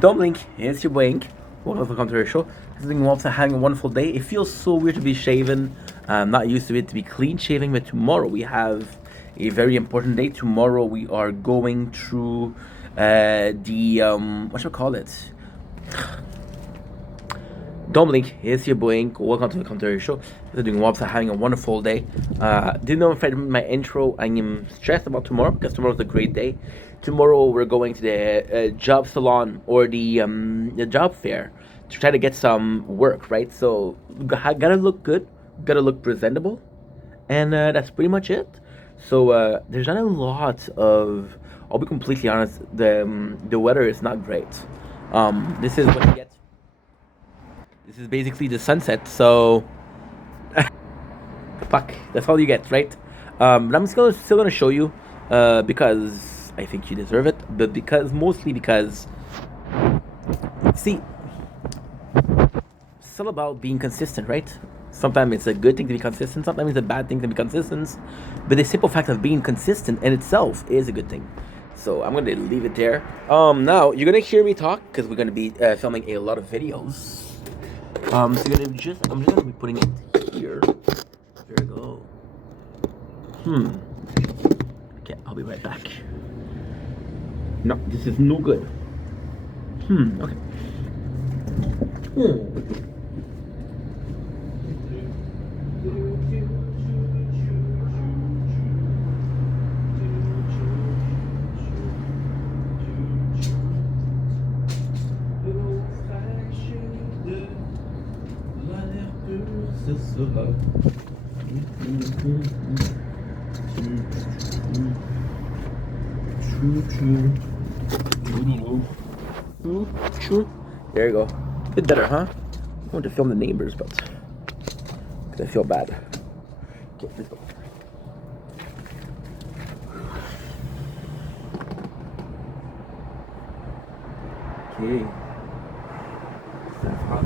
Domlink, it's your boy Ink. Welcome to the controversial. Something also having a wonderful day. It feels so weird to be shaven. I'm not used to it to be clean shaving, but tomorrow we have a very important day. Tomorrow we are going through the what should I call it? Domlink, it's your boy Ink. Welcome to the controversial. We're doing well, having a wonderful day. Didn't know if I did my intro. I am stressed about tomorrow because tomorrow's a great day. Tomorrow we're going to the job salon or the job fair to try to get some work, right? So gotta look good, gotta look presentable, and that's pretty much it. So there's not a lot of. I'll be completely honest. The weather is not great. This is what you get. This is basically the sunset. So fuck, that's all you get, right? But I'm still gonna show you because I think you deserve it, but mostly because see, it's all about being consistent, right? Sometimes it's a good thing to be consistent, sometimes it's a bad thing to be consistent, but the simple fact of being consistent in itself is a good thing. So I'm gonna leave it there. Now you're gonna hear me talk because we're gonna be filming a lot of videos. So you're gonna I'm just gonna be putting it here. There we go. Okay, I'll be right back. No, this is no good. Okay. True. There you go. Bit better, huh? I want to film the neighbors, but I feel bad. Okay, let's go. Okay. That's hot.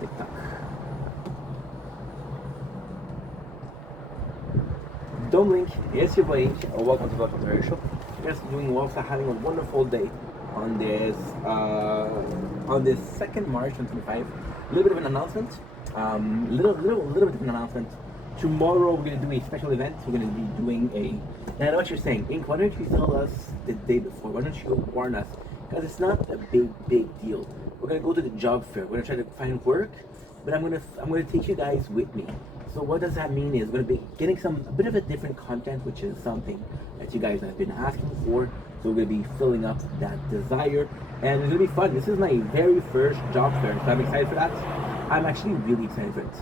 TikTok. Domlink, yes, your boy, welcome to the controversial. Just doing well, so having a wonderful day on this 2nd March 2025. A little bit of an announcement. Little bit of an announcement. Tomorrow we're gonna do a special event. We're gonna be doing a. Now I know what you're saying, Ink. Why don't you tell us the day before? Why don't you warn us? Because it's not a big deal. We're gonna go to the job fair. We're gonna try to find work, but I'm gonna take you guys with me. So what does that mean is we're gonna be getting a bit of a different content, which is something that you guys have been asking for. So we're gonna be filling up that desire, and it's gonna be fun. This is my very first job fair, so I'm excited for that. I'm actually really excited for it.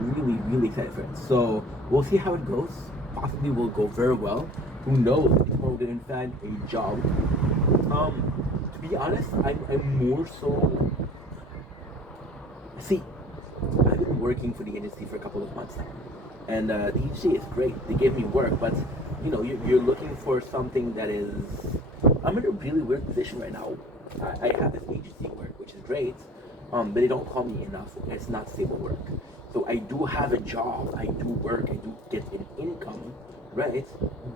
Really excited for it. So we'll see how it goes. Possibly will go very well. Who knows? Tomorrow we're gonna find a job. To be honest, I'm more so. See, I've been working for the agency for a couple of months now, and the agency is great. They give me work, but you know, you're looking for something that is. I'm in a really weird position right now. I have this agency work, which is great, but they don't call me enough. It's not stable work. So I do have a job. I do work. I do get an income, right?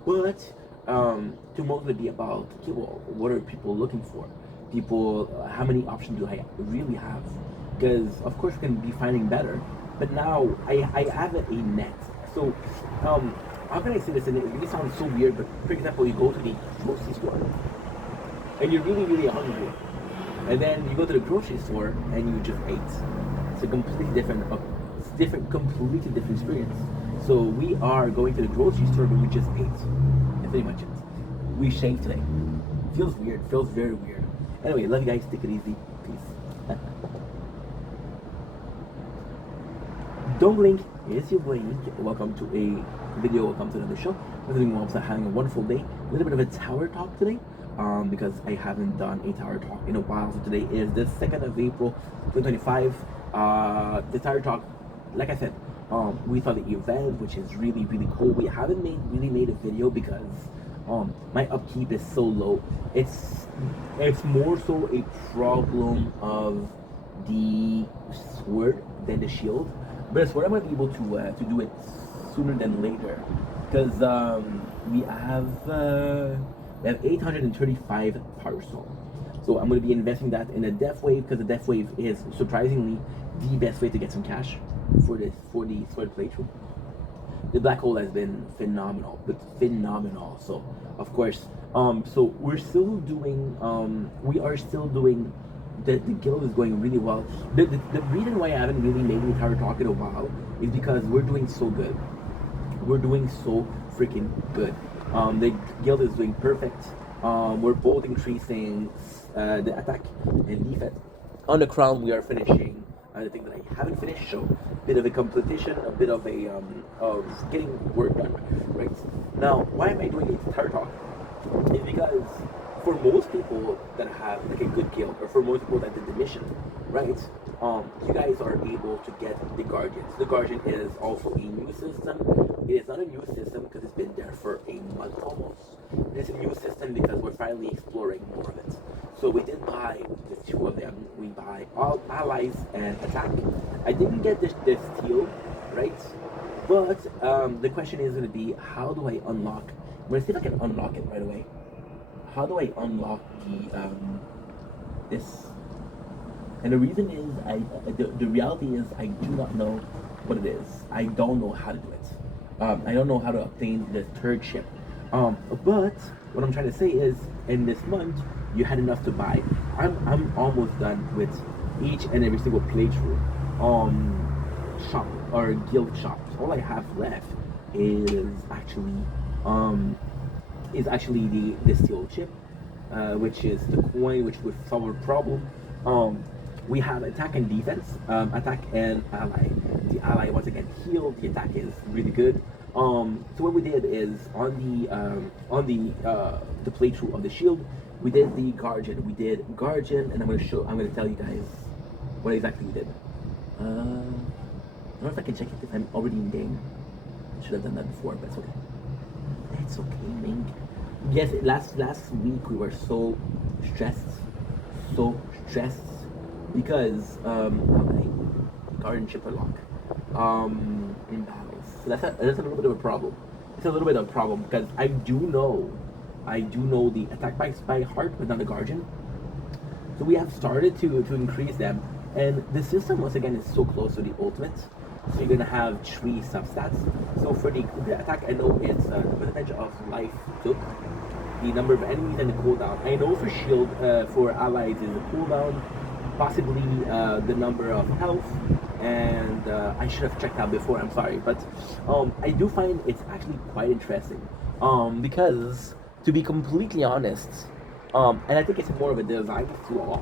But to mostly be about, okay, well, what are people looking for? People, how many options do I really have? Because of course we can be finding better, but now I have a net. So how can I say this? And it really sounds so weird, but for example, you go to the grocery store and you're really hungry, and then you go to the grocery store and you just ate. It's a completely different experience. So we are going to the grocery store, but we just ate. That's pretty much it. We shaved today. Feels weird. Feels very weird. Anyway, love you guys. Take it easy. Peace. Domlink, it's your boy Ink. Welcome to a video. Welcome to another show. We're doing well, having a wonderful day. A little bit of a tower talk today. Because I haven't done a tower talk in a while. So today is the 2nd of April 2025. The tower talk, like I said, we saw the event, which is really cool. We haven't really made a video because my upkeep is so low. It's more so a problem of the sword than the shield. But I swear I'm gonna be able to do it sooner than later, because We have 835 parcel. So I'm going to be investing that in a Death Wave because the Death Wave is surprisingly the best way to get some cash for the third playthrough. The black hole has been phenomenal, but phenomenal. So of course, so we are still doing. The guild is going really well. The reason why I haven't really made any Tower Talk in a while is because we're doing so good. We're doing so freaking good. The guild is doing perfect. We're both increasing the attack and defense. On the crown, we are finishing the thing that I haven't finished. So, a bit of a competition, a bit of a of getting work done. Right now, why am I doing a Tower Talk? Is because for most people that have like a good guild, or for most people that did the mission, right? You guys are able to get the Guardians. The Guardian is also a new system. It is not a new system because it's been there for a month almost. It's a new system because we're finally exploring more of it. So we did buy the two of them. We buy all allies and attack. I didn't get this steel, right? But the question is going to be, how do I unlock? I'm going to see if I can unlock it right away. How do I unlock this? And the reason is, the reality is, I do not know what it is. I don't know how to do it. I don't know how to obtain the third ship. But what I'm trying to say is, in this month, you had enough to buy. I'm almost done with each and every single playthrough. Shop or guild shops. All I have left is actually the steel chip, which is the coin, which would solve our problem. We have attack and defense, attack and ally. The ally once again healed. The attack is really good. So what we did is on the playthrough of the shield, we did the guardian. We did guardian, and I'm gonna tell you guys what exactly we did. I don't know if I can check it if I'm already in game. Should have done that before, but it's okay. It's okay, Ming. Yes, last week we were so stressed because guardian ship are locked in battles. So that's a little bit of a problem. It's a little bit of a problem because I do know the attack by heart, but not the guardian. So we have started to increase them, and the system once again is so close to the ultimate. So you're gonna have 3 substats. So for the attack, I know it's the percentage of life took, the number of enemies, and the cooldown. I know for shield, for allies is the cooldown, possibly the number of health, and I should have checked out before. I'm sorry, but I do find it's actually quite interesting because, to be completely honest, and I think it's more of a design flaw.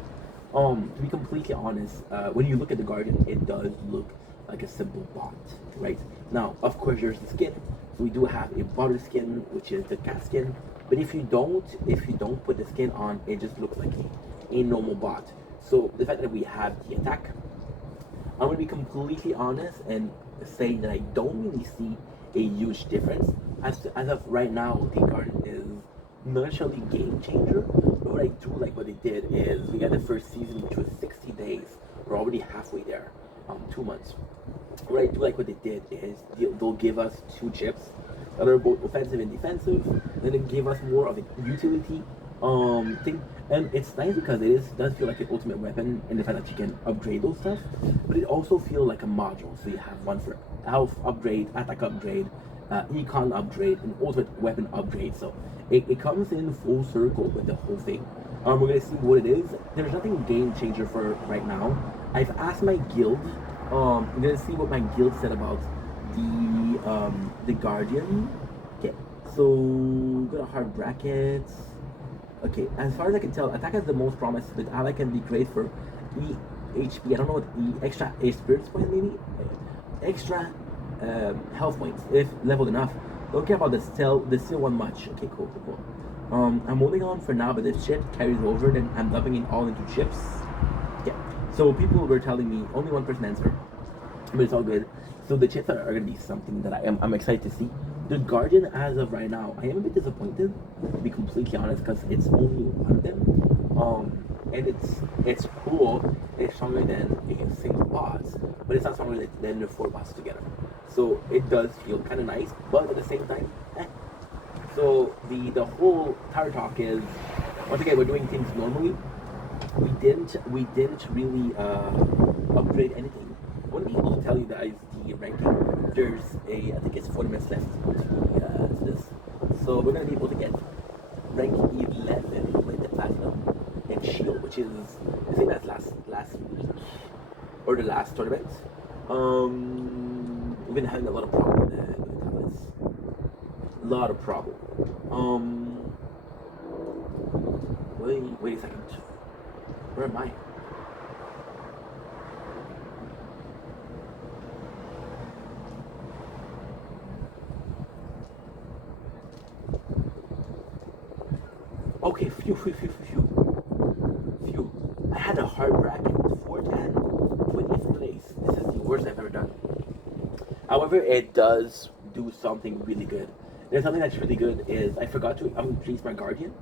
To be completely honest, when you look at the Guardian, it does look like a simple bot, right? Now, of course, there's the skin. So we do have a butter skin, which is the cat skin. But if you don't put the skin on, it just looks like a normal bot. So the fact that we have the attack, I'm gonna be completely honest and say that I don't really see a huge difference. As of right now, the Guardian is not necessarily game changer. But what I do like what they did is we got the first season, which was 60 days. We're already halfway there. 2 months. What I do like what they did is they'll give us 2 chips that are both offensive and defensive. Then they give us more of a utility thing, and it's nice because does feel like an ultimate weapon in the fact that you can upgrade those stuff. But it also feels like a module. So you have one for health upgrade, attack upgrade, econ upgrade, and ultimate weapon upgrade. So it comes in full circle with the whole thing. We're gonna see what it is. There's nothing game changer for right now. I've asked my guild. I'm gonna see what my guild said about the Guardian. Okay, so go to hard brackets. Okay, as far as I can tell, attack has the most promise, but ally can be great for HP. I don't know what extra experience point maybe, extra health points if leveled enough. Don't care about the still one much. Okay, cool. I'm holding on for now, but if ship carries over, then I'm dumping it all into chips. Yeah. So people were telling me only one person answered, but it's all good. So the chips are going to be something that I'm excited to see. The Guardian, as of right now, I am a bit disappointed, to be completely honest, because it's only one of them. And it's cool. It's stronger than a single boss, but it's not stronger than the 4 bosses together. So it does feel kind of nice, but at the same time, eh. So the whole Tower Talk is, once again, we're doing things normally. We didn't really upgrade anything. I want to be able to tell you guys the ranking. There's I think it's 40 minutes left to this. So we're gonna be able to get rank 11 with the platinum and shield, which is the same as last week or the last tournament. We've been having a lot of problem with the tablets. A lot of problem. Wait a second. Where am I? Okay, phew. I had a hard bracket, 410, 20th place. This is the worst I've ever done. However, it does do something really good. There's something that's really good is I forgot to increase my guardian.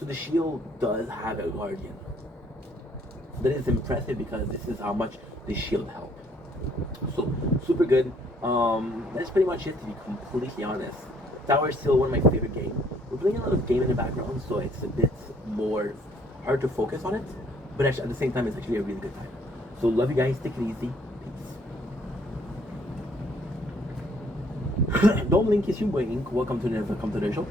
So the shield does have a guardian. That is impressive because this is how much the shield help. So super good. That's pretty much it, to be completely honest. Tower is still one of my favorite games. We're playing a lot of game in the background, so it's a bit more hard to focus on it. But actually, at the same time, it's actually a really good time. So love you guys. Take it easy. Peace. Don't blink, is you blinking. Welcome to the show.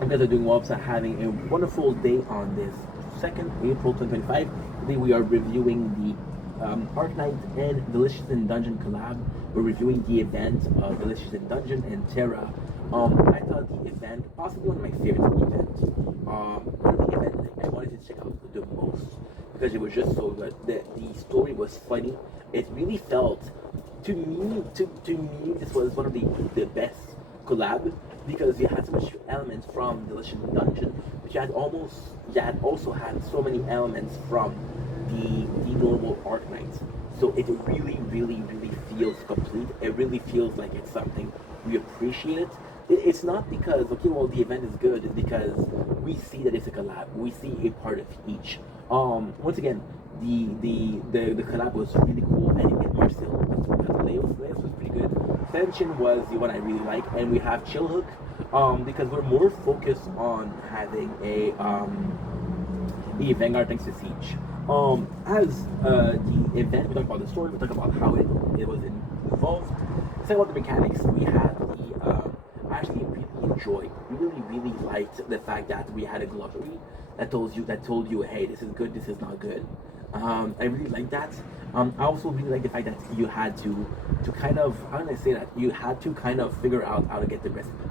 You guys are doing well. So having a wonderful day on this 2nd April 2025. Today we are reviewing the Arknight and Delicious in Dungeon collab. We're reviewing the event of Delicious in Dungeon and Terra. I thought the event, possibly one of my favorite events. One of the events I wanted to check out the most because it was just so good. The story was funny. It really felt to me this was one of the best collab because you had so much elements from Delicious in Dungeon, but you had also had so many elements from the normal Arknight. So it really feels complete. It really feels like it's something we appreciate it. It's not because okay, well the event is good. It's because we see that it's a collab. We see a part of each. Once again, the collab was really cool. I didn't get Marcel, but Leos was pretty good. Fenton was the one I really like, and we have Chillhook, because we're more focused on having a Vanguard thanks to Siege. As the event, we talk about the story, we talk about how it was involved. Say about the mechanics, we had the I actually really liked the fact that we had a glossary that told you, hey, this is good, this is not good. I really like that. I also really like the fact that you had to kind of, how do I say that? You had to kind of figure out how to get the recipe.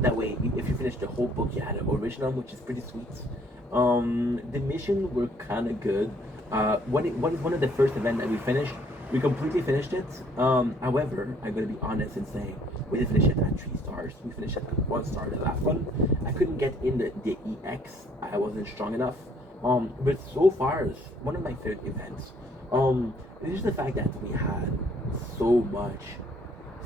That way, if you finished the whole book, you had an original, which is pretty sweet. The missions were kind of good. One of the first event that we finished, we completely finished it. However, I'm gonna be honest and say we didn't finish it at 3 stars. We finished it at 1 star. The last one, I couldn't get in the EX. I wasn't strong enough. But so far, it's one of my favorite events. It's just the fact that we had so much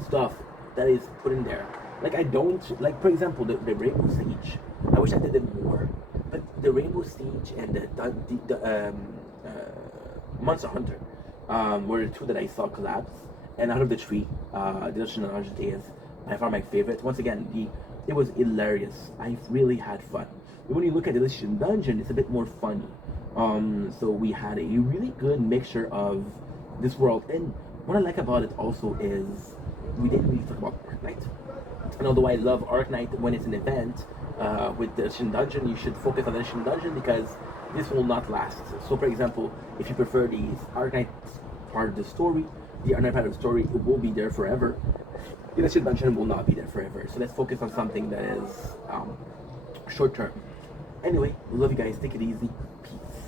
stuff that is put in there. Like I don't like, for example, the Rainbow Siege. I wish I did it more, but the Rainbow Siege and the Monster Hunter were the two that I saw collapse. And out of the three, Delicious in Dungeon is by far my favorite. Once again, it was hilarious. I really had fun. When you look at Delicious in Dungeon, it's a bit more funny. So we had a really good mixture of this world. And what I like about it also is we didn't really talk about Arknight. And although I love Arknight when it's an event, with Delicious in Dungeon, you should focus on Delicious in Dungeon because this will not last. So for example, if you prefer the Arknight part of the story, the Arknight part of the story, it will be there forever. Delicious in Dungeon will not be there forever. So let's focus on something that is short term. Anyway, love you guys. Take it easy. Peace.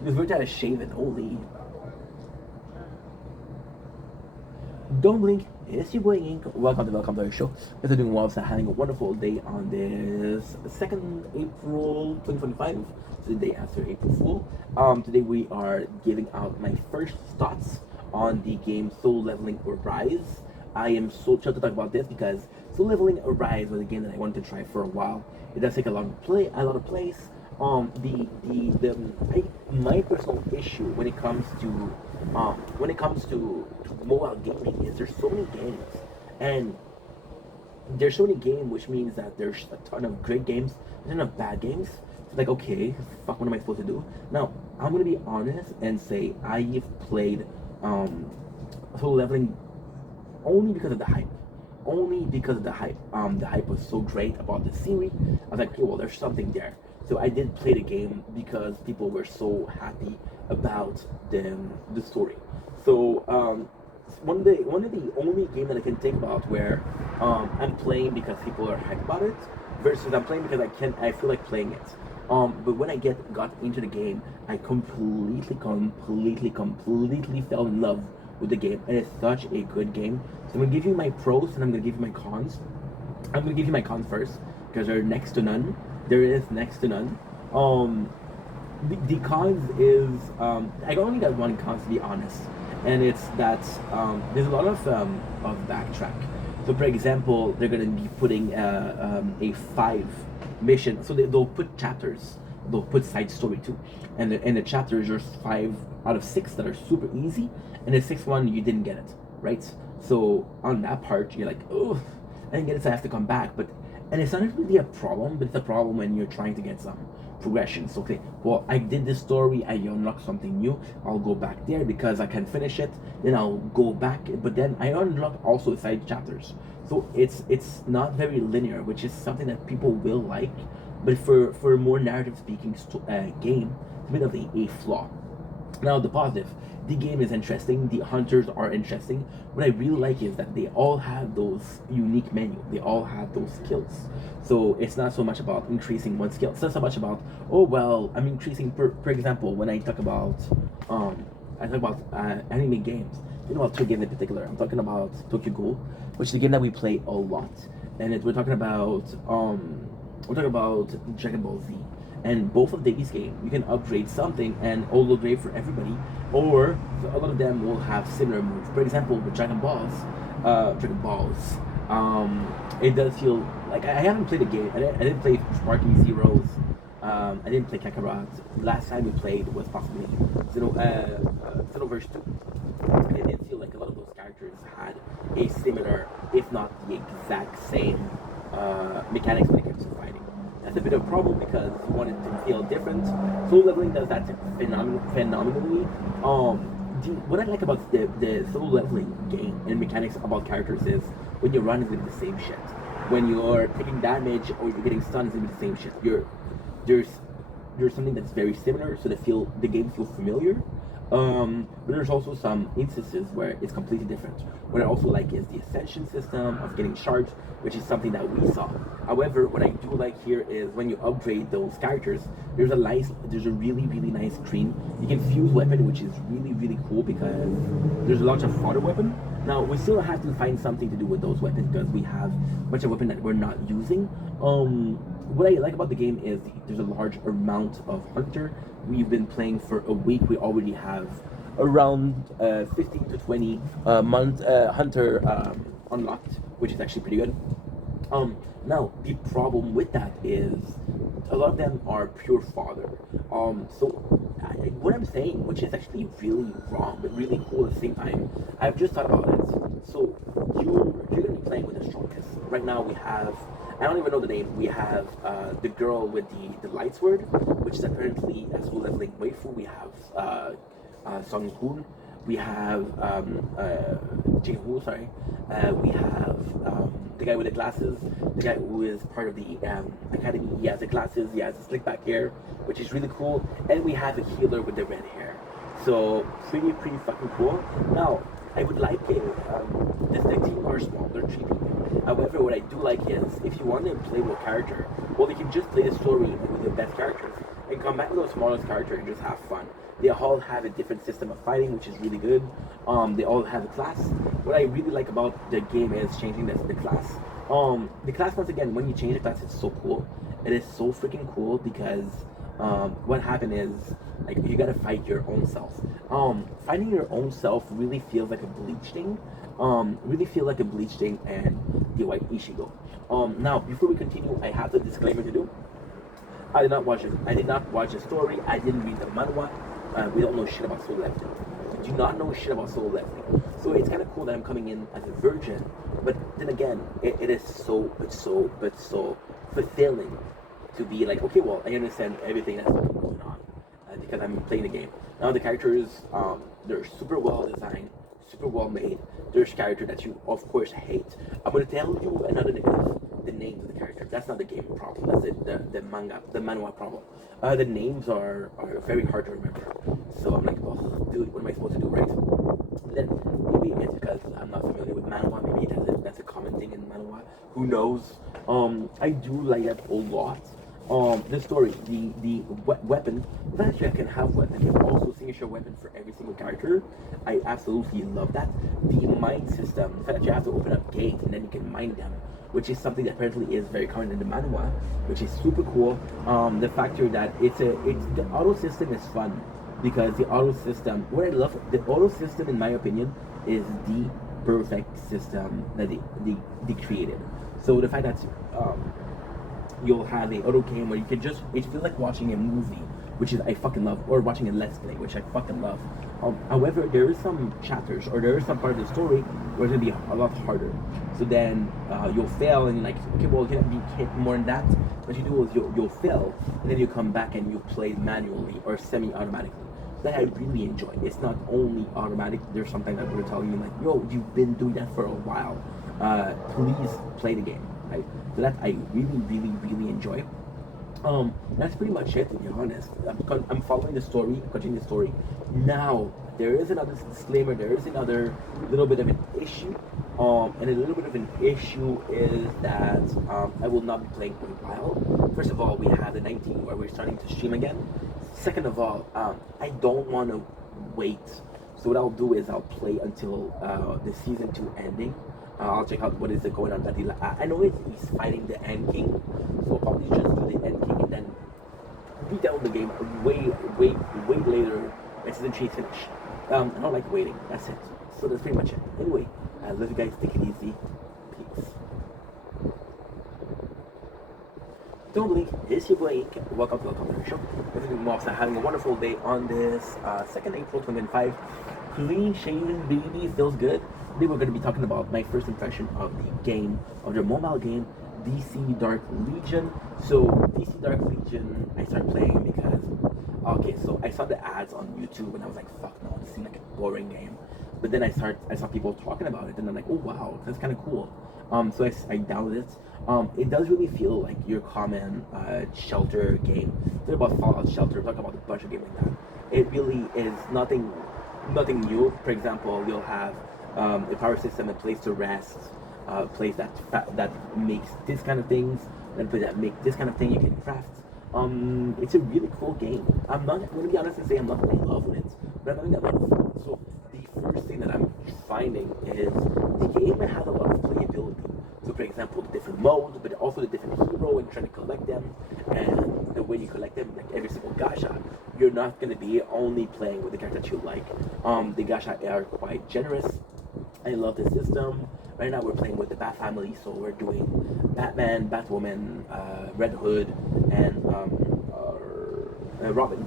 Because we're trying to shave it. Holy. Don't blink. Yes, you're blinking. Welcome to our show. If you're doing well, so having a wonderful day on this 2nd April 2025. So the day after April Fool. Today we are giving out my first thoughts on the game Solo Leveling Arise. I am so thrilled to talk about this because Solo Leveling Arise was a game that I wanted to try for a while. It does take a lot of place. My personal issue when it comes to mobile gaming is there's so many games, and there's so many games, which means that there's a ton of great games, a ton of bad games. It's like, okay, fuck, what am I supposed to do? Now, I'm gonna be honest and say I've played Solo Leveling only because of the hype. Only because of the hype. The hype was so great about the series. I was like, okay, well, there's something there. So I did play the game because people were so happy about the story. So one of the only game that I can think about where I'm playing because people are hyped about it, versus I'm playing because I feel like playing it. But when I got into the game, I completely fell in love with the game, and it's such a good game. So I'm gonna give you my pros and I'm gonna give you my cons. I'm gonna give you my cons first because they're next to none. There is next to none. The cons is I only got one cons to be honest, and it's that there's a lot of backtrack. So for example, they're gonna be putting a 5 mission. So they'll put chapters. They'll put side story too, and the chapters there's 5 out of 6 that are super easy, and the 6th one you didn't get it, right? So on that part you're like, oh, I didn't get it, so I have to come back. But and it's not really a problem, but it's a problem when you're trying to get some progression. So okay, well, I did this story, I unlocked something new, I'll go back there because I can finish it, then I'll go back, but then I unlock also side chapters. So it's not very linear, which is something that people will like, but for a more narrative speaking game, it's a bit of a flaw. Now the positive, the game is interesting, the hunters are interesting. What I really like is that they all have those unique menu, they all have those skills. So it's not so much about increasing one skill, it's not so much about, oh well, I'm increasing, for example, when I talk about anime games, you know, about 2 games in particular. I'm talking about Tokyo Ghoul, which is a game that we play a lot, and we're talking about Dragon Ball Z. And both of these games, you can upgrade something and all upgrade for everybody, or a lot of them will have similar moves. For example, with Dragon Balls, it does feel like I haven't played the game. I didn't play Sparking Zeroes. I didn't play Kakarot. Last time we played was possibly Xenoverse 2. And it did feel like a lot of those characters had a similar, if not the exact same, mechanics when it comes to fighting. That's a bit of a problem because you want it to feel different. Solo Leveling does that phenomenally. What I like about the Solo Leveling game and mechanics about characters is when you run, it's gonna be the same shit. When you're taking damage or you're getting stunned, it's gonna be the same shit. There's something that's very similar, so the game feels familiar. But there's also some instances where it's completely different. What I also like is the ascension system of getting shards, which is something that we saw. However, what I do like here is when you upgrade those characters, there's a really nice screen. You can fuse weapon, which is really cool because there's a lot of fodder weapon. Now we still have to find something to do with those weapons because we have a bunch of weapon that we're not using. What I like about the game is there's a large amount of hunter. We've been playing for a week. We already have around 15 to 20 hunter unlocked, which is actually pretty good. Now the problem with that is a lot of them are pure fodder. What I'm saying, which is actually really wrong but really cool at the same time, I've just thought about it. So you're gonna be playing with the strongest. Right now we have, I don't even know the name. We have the girl with the light sword, which is apparently a Solo Leveling waifu. We have Song Hoon. We have Jing Hu, sorry. We have the guy with the glasses, the guy who is part of the academy. He has the glasses, he has the slick back hair, which is really cool. And we have a healer with the red hair. So pretty fucking cool. Now, I would like it. The team are small, they're 3 people. However, what I do like is if you want to play with a character, well, you can just play the story with the best characters and come back with the smallest character and just have fun. They all have a different system of fighting, which is really good. They all have a class. What I really like about the game is changing the class. The class, once again, when you change the class, it's so cool. It is so freaking cool because what happened is, like, you gotta fight your own self. Finding your own self really feels like a Bleach thing. And the White Ishigo. Now, before we continue, I have a disclaimer to do. I did not watch the story. I didn't read the manhwa. We don't know shit about Solo Leveling. do not know shit about Solo Leveling. So it's kind of cool that I'm coming in as a virgin, but then again, it is so fulfilling to be like, okay, well, I understand everything that's going on because I'm playing the game. Now the characters, they're super well designed, super well made. There's character that you of course hate. I'm gonna tell you another negative. The names of the character. That's not the game problem. That's the manhwa problem. The names are very hard to remember. So I'm like, oh, dude, what am I supposed to do, right? Then maybe it's because I'm not familiar with manhwa. Maybe that's a common thing in manhwa. Who knows? I do like that a lot. The story, the weapon. The fact that you can have weapon, you can also signature weapon for every single character. I absolutely love that. The mine system, the fact that you have to open up gates and then you can mine them, which is something that apparently is very common in the manhwa, which is super cool. The factor that the auto system is fun because the auto system, what I love, the auto system in my opinion is the perfect system that they created. So the fact that you'll have a auto game where you can just, it feels like watching a movie, which is I fucking love, or watching a let's play, which I fucking love. However, there is some chapters or there is some part of the story where it's gonna be a lot harder. So then you'll fail and you're like, okay, well, you can't more than that. What you do is you'll fail and then you come back and you play manually or semi-automatically. That I really enjoy. It's not only automatic. There's something that we're telling you like, yo, you've been doing that for a while. Please play the game. Right? So that I really enjoy. That's pretty much it, to be honest. I'm following the story, continuing the story. Now, there is another disclaimer, there is another little bit of an issue. And a little bit of an issue is that I will not be playing for a while. First of all, we have the 19th where we're starting to stream again. Second of all, I don't want to wait. So what I'll do is I'll play until the season 2 ending. I'll check out what is going on. I know he's fighting the End King, so I'll probably just do the End King and then beat down the game way later when season 3 is finished. I don't like waiting. That's it. So that's pretty much it. Anyway, I love you guys. Take it easy. Peace. Don't blink. It's your boy Ink. Welcome to the show. Everything Mobs are having a wonderful day on this 2nd April 2025. Clean shaven baby feels good. Today we're going to be talking about my first impression of the game, of the mobile game, DC Dark Legion. So DC Dark Legion, I started playing because, okay, so I saw the ads on YouTube and I was like, fuck no, this seemed like a boring game. But then I saw people talking about it and I'm like, oh wow, that's kind of cool. So I downloaded it. It does really feel like your common shelter game. It's about Fallout Shelter, talk about a bunch of games like that. It really is nothing new. For example, you'll have a power system, a place to rest, a place that makes this kind of things, and a place that makes this kind of thing you can craft. It's a really cool game. I'm going to be honest and say I'm not in love with it, but I'm having a lot of fun. So the first thing that I'm finding is the game has a lot of playability. So for example, the different modes, but also the different hero and trying to collect them, and the way you collect them, like every single gacha, you're not going to be only playing with the character that you like. The gacha are quite generous. I love the system. Right now we're playing with the Bat family, so we're doing Batman, Batwoman, Red Hood, and Robin.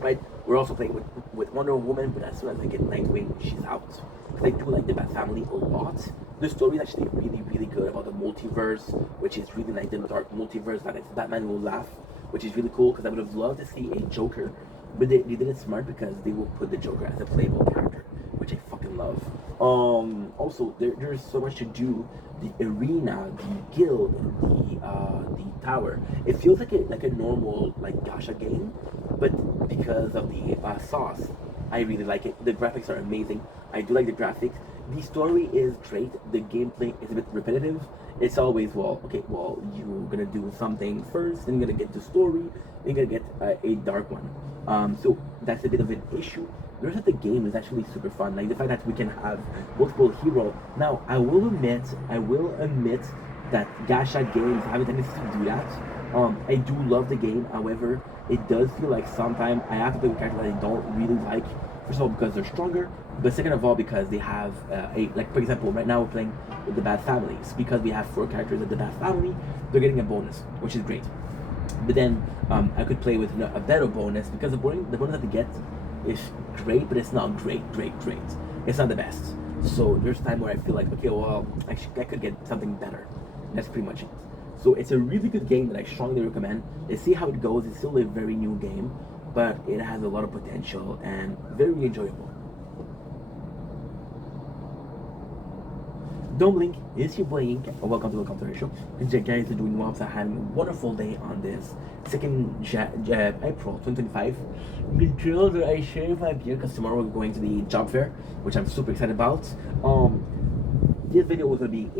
Right? We're also playing with Wonder Woman, but as soon as I get Nightwing, she's out. I do like the Bat family a lot. The story is actually really good about the multiverse, which is really like the dark multiverse that Batman will laugh, which is really cool because I would have loved to see a Joker, but they did it smart because they will put the Joker as a playable character, which I fucking love. Also, there's so much to do. The arena, the guild, the tower. It feels like a normal like gacha game, but because of the sauce, I really like it. The graphics are amazing. I do like the graphics. The story is great. The gameplay is a bit repetitive. It's always, you're gonna do something first, then you're gonna get the story, then you're gonna get a dark one. So that's a bit of an issue. The rest of the game is actually super fun. Like the fact that we can have multiple heroes. Now, I will admit that gacha games have a tendency to do that. I do love the game. However, it does feel like sometimes I have to play with characters that I don't really like. First of all, because they're stronger, but second of all, because they have for example, right now we're playing with the Bat family. It's because we have 4 characters of the Bat family, they're getting a bonus, which is great. But then I could play with a better bonus because the bonus that they get is great, but it's not great. It's not the best. So there's time where I feel like, okay, well, I could get something better. That's pretty much it. So it's a really good game that I strongly recommend. Let's see how it goes. It's still a very new game, but it has a lot of potential and very enjoyable. Don't blink, it's your boy Ink, and welcome to the Counter Show. And you guys are doing well, so having a wonderful day on this 2nd April 2025. Make sure that I shave my beard because tomorrow we're going to the job fair, which I'm super excited about. This video is gonna be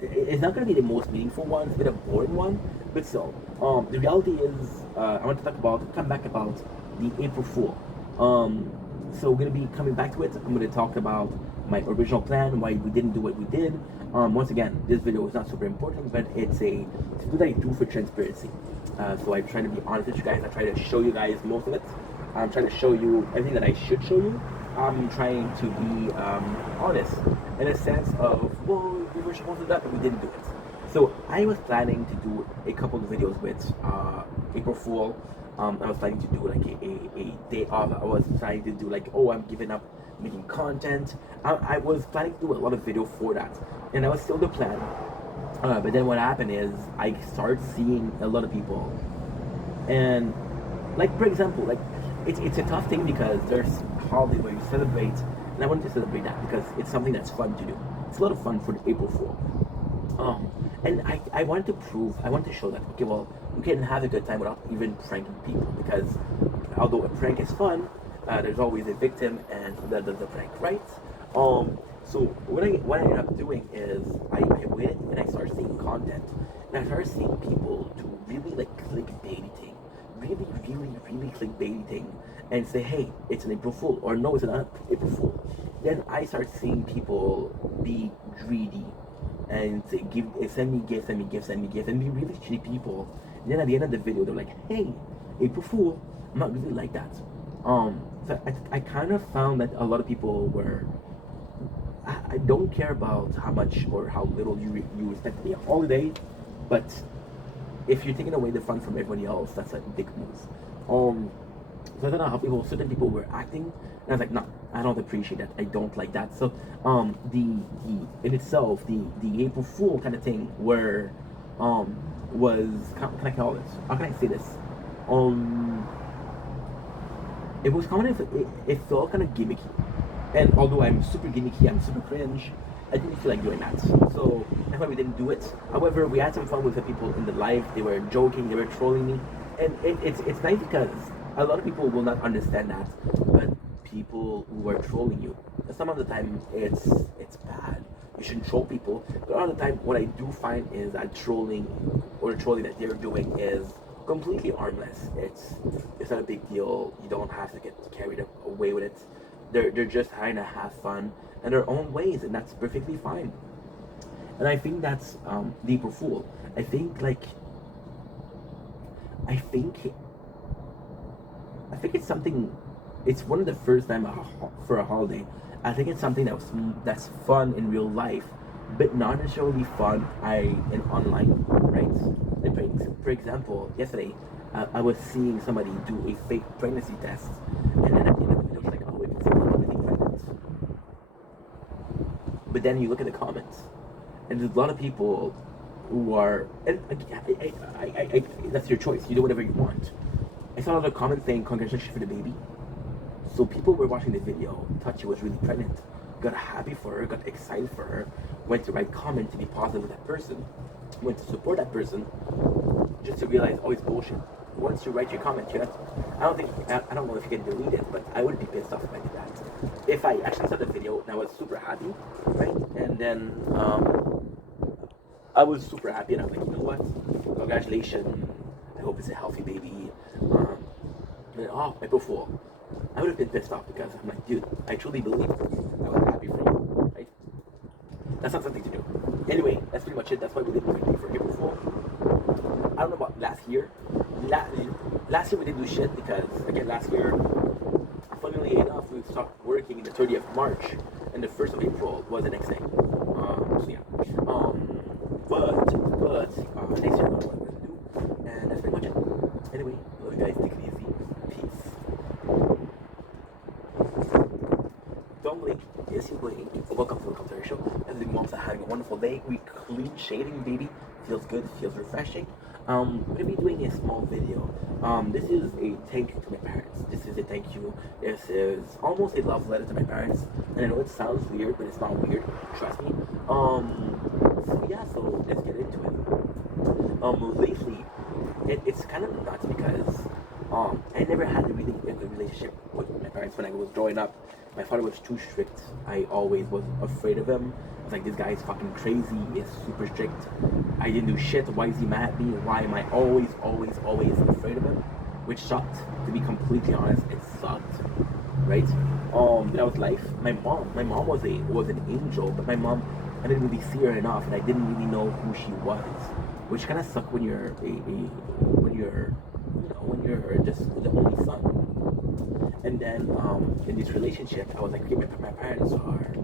it's not gonna be the most meaningful one, it's a bit of a boring one, but still. The reality is, I want to come back about the April Fool. So we're gonna be coming back to it. I'm gonna talk about my original plan, why we didn't do what we did. Once again, this video is not super important, but it's what I do for transparency. So I try to be honest with you guys. I try to show you guys most of it. I'm trying to show you everything that I should show you. I'm trying to be honest in a sense of, well, we were supposed to do that, but we didn't do it. So I was planning to do a couple of videos with April Fool. I was planning to do like a day off. I was trying to do like, oh, I'm giving up making content. I was planning to do a lot of video for that, and that was still the plan. But then what happened is I started seeing a lot of people, and like, for example, like it's a tough thing because there's a holiday where you celebrate, and I wanted to celebrate that because it's something that's fun to do. It's a lot of fun for the April Fool. And I wanted to show that, okay, well, you can have a good time without even pranking people, because although a prank is fun, there's always a victim and that does the prank, right? So what I ended up doing is I waited and I started seeing content, and I started seeing people do really like clickbaiting, really clickbaiting, and say, hey, it's an April Fool, or no, it's not April Fool. Then I started seeing people be greedy and send me gifts, and be really shitty people. And then at the end of the video, they're like, hey, April Fool. I'm not really like that. So I kind of found that a lot of people were, I don't care about how much or how little you respect me a holiday, but if you're taking away the fun from everybody else, that's a big move. So I don't know how certain people were acting, and I was like, no, I don't appreciate that. I don't like that. So the in itself, the April Fool kind of thing where was, can I call this? How can I say this? It was kind of, it felt kind of gimmicky, and although I'm super gimmicky, I'm super cringe, I didn't feel like doing that. So that's why we didn't do it. However, we had some fun with the people in the live. They were joking, they were trolling me, and it's nice because a lot of people will not understand that, but people who are trolling you, some of the time it's bad. You shouldn't troll people, but a lot of the time what I do find is that trolling that they're doing is completely harmless. It's not a big deal. You don't have to get carried away with it. They're just trying to have fun in their own ways, and that's perfectly fine. And I think that's the April Fool. I think it's something. It's one of the first time for a holiday. I think it's something that's fun in real life, but not necessarily fun in online, right? Like for example, yesterday I was seeing somebody do a fake pregnancy test, and then at the end of the video, it's like, oh, it's really pregnant. But then you look at the comments, and there's a lot of people who are, and that's your choice. You do whatever you want. I saw a lot of comments saying congratulations for the baby. So people were watching the video, thought she was really pregnant, got happy for her, got excited for her, went to write comment to be positive with that person, went to support that person, just to realize, oh, it's bullshit. Once you write your comment, I don't know if you can delete it, but I would be pissed off if I did that. If I actually saw the video and I was super happy, right? And then I was super happy, and I was like, you know what? Congratulations. I hope it's a healthy baby. And oh, April Fool. I would have been pissed off because I'm like, dude, I truly believe I was happy for you, right? That's not something to do. Anyway, that's pretty much it. That's why we didn't do anything for April Fool. I don't know about last year. Last year we didn't do shit because, again, last year, funnily enough, we stopped working the 30th of March, and the 1st of April was the next day. So yeah. But next year I don't know what we're gonna do, and that's pretty much it. Anyway, love you guys. Take it easy. Peace. morning. Is you Blake? Welcome to the Commentary Show. And the moms are having a wonderful day. We clean shaving, baby. Feels good, feels refreshing. We're gonna be doing a small video. This is a thank you to my parents. This is a thank you. This is almost a love letter to my parents. And I know it sounds weird, but it's not weird. Trust me. So yeah, so let's get into it. Lately, it's kind of nuts because I never had a really good relationship with my parents when I was growing up. My father was too strict. I always was afraid of him. I was like, this guy is fucking crazy. He's super strict. I didn't do shit. Why is he mad at me? Why am I always afraid of him? Which sucked. To be completely honest, it sucked. Right? That was life. My mom was an angel, but my mom, I didn't really see her enough, and I didn't really know who she was, which kind of sucked when you're when you're just the only son. And then in this relationship, I was like, okay, my parents are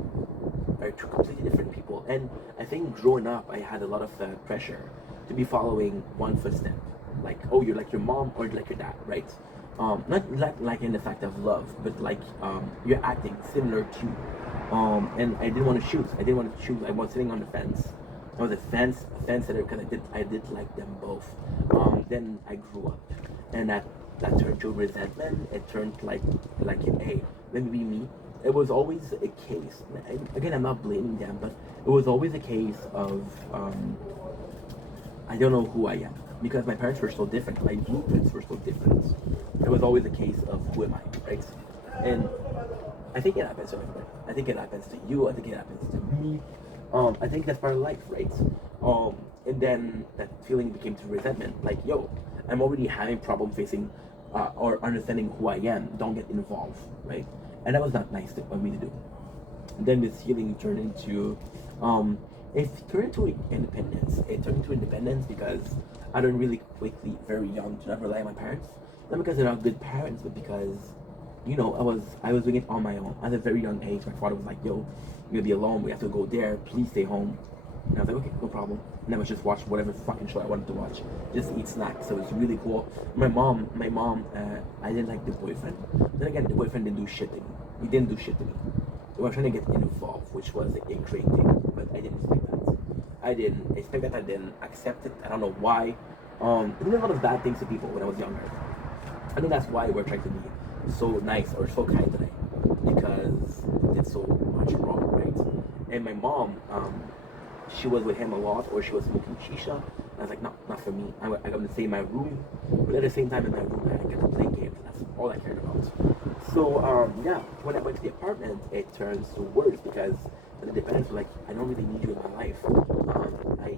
two completely different people. And I think growing up, I had a lot of pressure to be following one footstep. Like, oh, you're like your mom or you're like your dad, right? Not like in the fact of love, but like you're acting similar to. And I didn't want to choose. I didn't want to choose. I was sitting on the fence. I was a fence sitter because I did like them both. Then I grew up, and that turned to resentment. It turned like hey, let me be me. It was always a case. Again, I'm not blaming them, but it was always a case of I don't know who I am because my parents were so different. My blueprints were so different. It was always a case of who am I, right? And I think it happens to everybody. I think it happens to you. I think it happens to me. I think that's part of life, right? And then that feeling became to resentment. Like, yo, I'm already having problem facing or understanding who I am. Don't get involved, right? And that was not nice for me to do. And then this feeling turned into, it turned into independence. It turned into independence because I learned really quickly, very young, to not rely on my parents. Not because they're not good parents, but because I was doing it on my own. At a very young age, my father was like, yo, you're gonna be alone, we have to go there, please stay home. And I was like, okay, no problem. And I was just watch whatever fucking show I wanted to watch. Just eat snacks. So it was really cool. My mom, I didn't like the boyfriend. Then again, the boyfriend didn't do shit to me. He didn't do shit to me. They were trying to get involved, which was a great thing. But I didn't expect that. I didn't expect that. I didn't accept it. I don't know why. I did a lot of bad things to people when I was younger. I think that's why we're trying to be so nice or so kind today, because they did so much wrong, right? And my mom, she was with him a lot, or she was smoking shisha. And I was like, no, not for me. I got to stay in my room, but at the same time in my room, I got to play games. That's all I cared about. So yeah, when I went to the apartment, it turns to worse because the dependents were like, I don't really need you in my life. I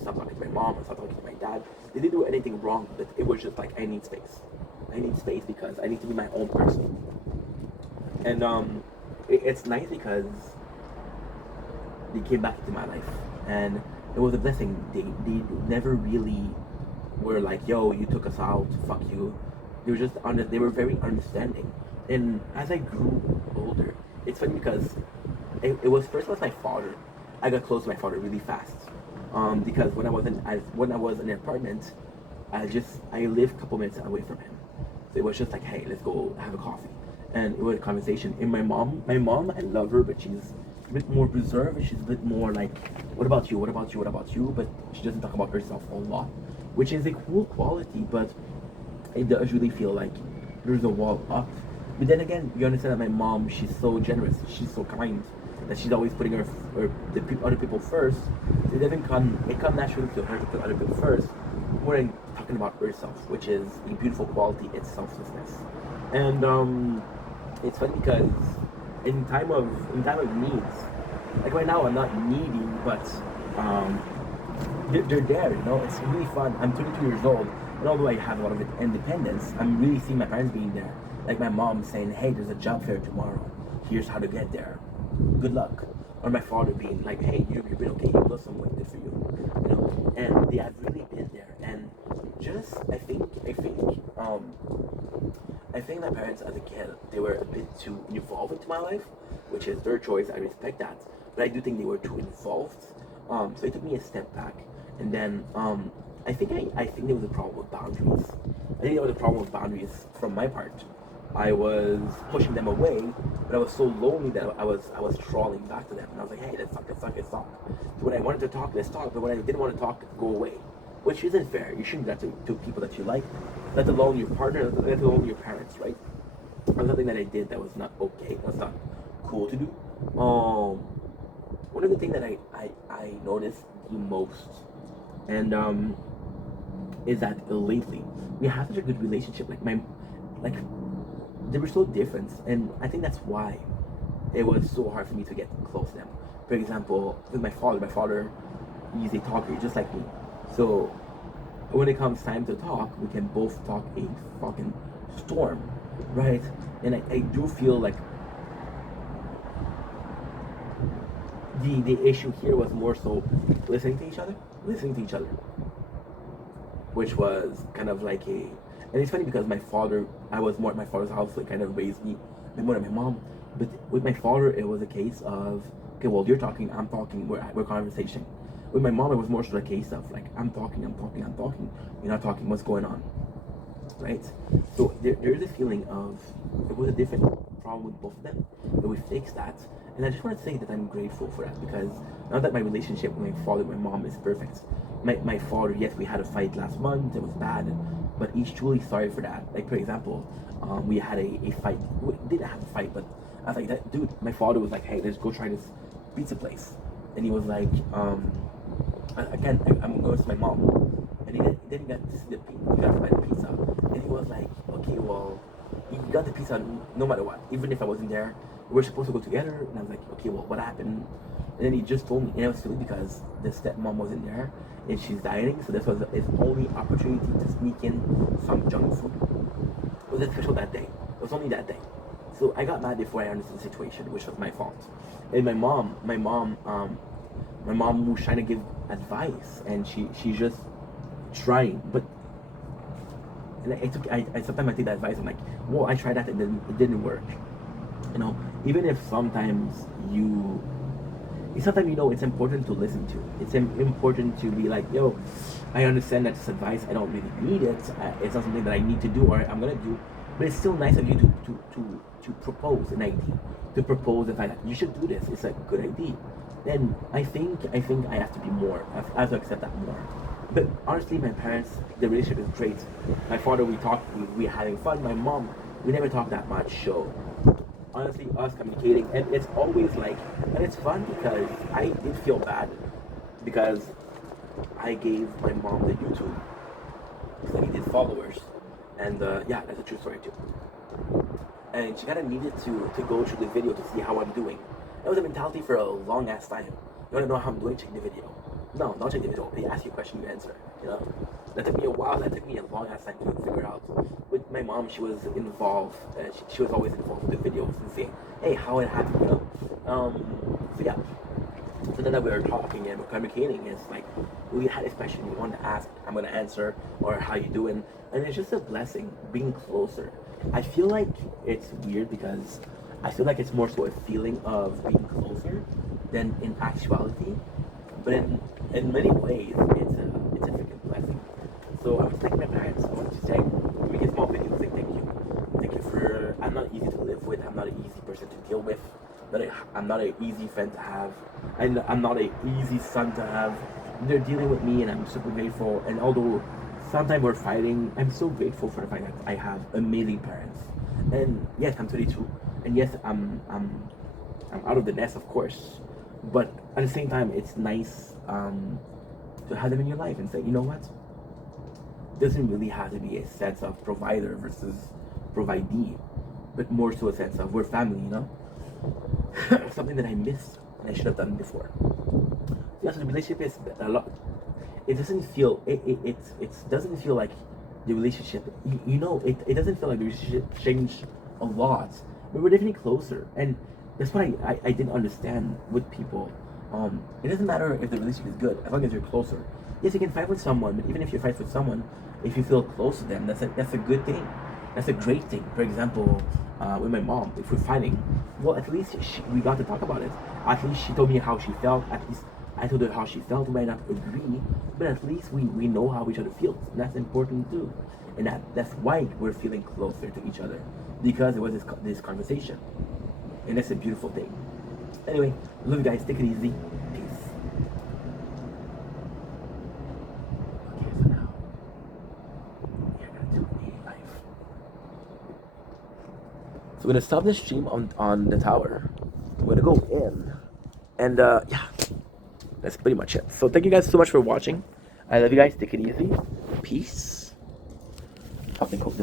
stopped talking to my mom. I stopped talking to my dad. They didn't do anything wrong, but it was just like, I need space. I need space because I need to be my own person. And it's nice because they came back into my life, and it was a blessing. They never really were like, yo, you took us out, fuck you. They were just they were very understanding. And as I grew older, it's funny because it was first was my father. I got close to my father really fast. Because when I was in an apartment, I lived a couple minutes away from him. So it was just like, hey, let's go have a coffee. And it was a conversation. And my mom, I love her, but she's a bit more reserved. She's a bit more like, what about you? What about you? What about you? But she doesn't talk about herself a lot, which is a cool quality, but it does really feel like there's a wall up. But then again, you understand that my mom, she's so generous, she's so kind, that she's always putting other people first. So it come naturally to her to put other people first, more than talking about herself, which is a beautiful quality, it's selflessness. And it's funny because in time of needs, like right now I'm not needy, but they're there, it's really fun. I'm 22 years old, and although I have a lot of independence, I'm really seeing my parents being there. Like my mom saying, hey, there's a job fair tomorrow, here's how to get there, good luck. Or my father being like, hey, you've been okay, you've lost some weight, good for you. And they have really been there. And just I think my parents as a kid, they were a bit too involved into my life, which is their choice, I respect that. But I do think they were too involved. So it took me a step back. And then I think there was a problem with boundaries. I think there was a problem with boundaries from my part. I was pushing them away, but I was so lonely that I was crawling back to them, and I was like, hey, let's talk, let's talk, let's talk. So when I wanted to talk, let's talk. But when I didn't want to talk, go away, which isn't fair. You shouldn't do that to people that you like, let alone your partner, let alone your parents, right? That was something that I did that was not okay. That was not cool to do. One of the things that I noticed the most, and is that lately we have such a good relationship. Like they were so different, and I think that's why it was so hard for me to get close to them. For example, with my father, he's a talker just like me. So when it comes time to talk, we can both talk a fucking storm, right? And I do feel like the issue here was more so listening to each other, which was kind of like a, and it's funny because my father, I was more at my father's house, so it kind of raised me more than my mom. But with my father, it was a case of, okay, well, you're talking, I'm talking, we're conversation. With my mom, it was more so a case of like, I'm talking, you're not talking, what's going on, right? So there's a feeling of, it was a different problem with both of them, but we fixed that. And I just want to say that I'm grateful for that, because now that my relationship with my father and my mom is perfect. My father, yes, we had a fight last month, it was bad, but he's truly sorry for that. Like, for example, we had a fight, we didn't have a fight, but I was like, that dude, my father was like, hey, let's go try this pizza place. And he was like, again, I'm going to see my mom. And he didn't get to see the pizza, he got to buy the pizza. And he was like, okay, well, he got the pizza no matter what, even if I wasn't there. We're supposed to go together. And I was like, okay, well, what happened? And then he just told me, and it was silly because the stepmom wasn't there and she's dieting, so this was his only opportunity to sneak in some junk food. It was special that day. It was only that day. So I got mad before I understood the situation, which was my fault. And my mom was trying to give advice, and she's just trying. But and I sometimes I take that advice. I'm like, well, I tried that and it didn't work. You know, even if sometimes it's important to listen to. It's important to be like, yo, I understand that this advice, I don't really need it. It's not something that I need to do or I'm gonna do. But it's still nice of you to propose an idea, to propose the fact that you should do this. It's a good idea. Then I think I have to be more. I have to accept that more. But honestly, my parents, the relationship is great. My father, we talk, we're having fun. My mom, we never talk that much. So honestly, us communicating, and it's always like, and it's fun because I did feel bad because I gave my mom the YouTube so he did followers, and yeah, that's a true story too. And she kind of needed to go through the video to see how I'm doing. That was a mentality for a long ass time. You want to know how I'm doing? Check the video. No, don't check the video. They ask you a question, you answer. You know, that took me a while. That took me a long ass time to figure out. With my mom, she was involved. She was always involved with the videos and saying, "Hey, how it happened?" You know. So yeah. So then that we were talking and we're communicating, it's like we had this question you want to ask, I'm gonna answer, or how you doing, and it's just a blessing being closer. I feel like it's weird because I feel like it's more so a feeling of being closer than in actuality, but in many ways it's a freaking blessing. So I was thanking my parents. I want to say, make a small video to say thank you for. I'm not easy to live with. I'm not an easy person to deal with. I'm not an easy friend to have. I'm not an easy son to have. They're dealing with me, and I'm super grateful. And although sometimes we're fighting, I'm so grateful for the fact that I have amazing parents. And yes, I'm 32, and yes, I'm out of the nest, of course. But at the same time, it's nice to have them in your life and say, you know what? It doesn't really have to be a sense of provider versus providee, but more so a sense of we're family, you know? Something that I missed and I should have done before. Yeah, so the relationship is a lot. It doesn't feel it doesn't feel like the relationship. It doesn't feel like the relationship changed a lot, but we're definitely closer, and that's what I didn't understand with people. It doesn't matter if the relationship is good as long as you're closer. Yes, you can fight with someone, but even if you fight with someone, if you feel close to them, that's a good thing. That's a great thing. For example, with my mom, if we're fighting, well, at least we got to talk about it. At least she told me how she felt. At least I told her how she felt. We might not agree, but at least we know how each other feels. And that's important too. and that's why we're feeling closer to each other, because it was this conversation, and that's a beautiful thing. Anyway, love you guys. Take it easy. Peace. Okay, so now we're gonna do a life. So we're gonna stop the stream on the tower. We're gonna go in, and yeah, that's pretty much it. So thank you guys so much for watching. I love you guys. Take it easy. Peace. Popping coke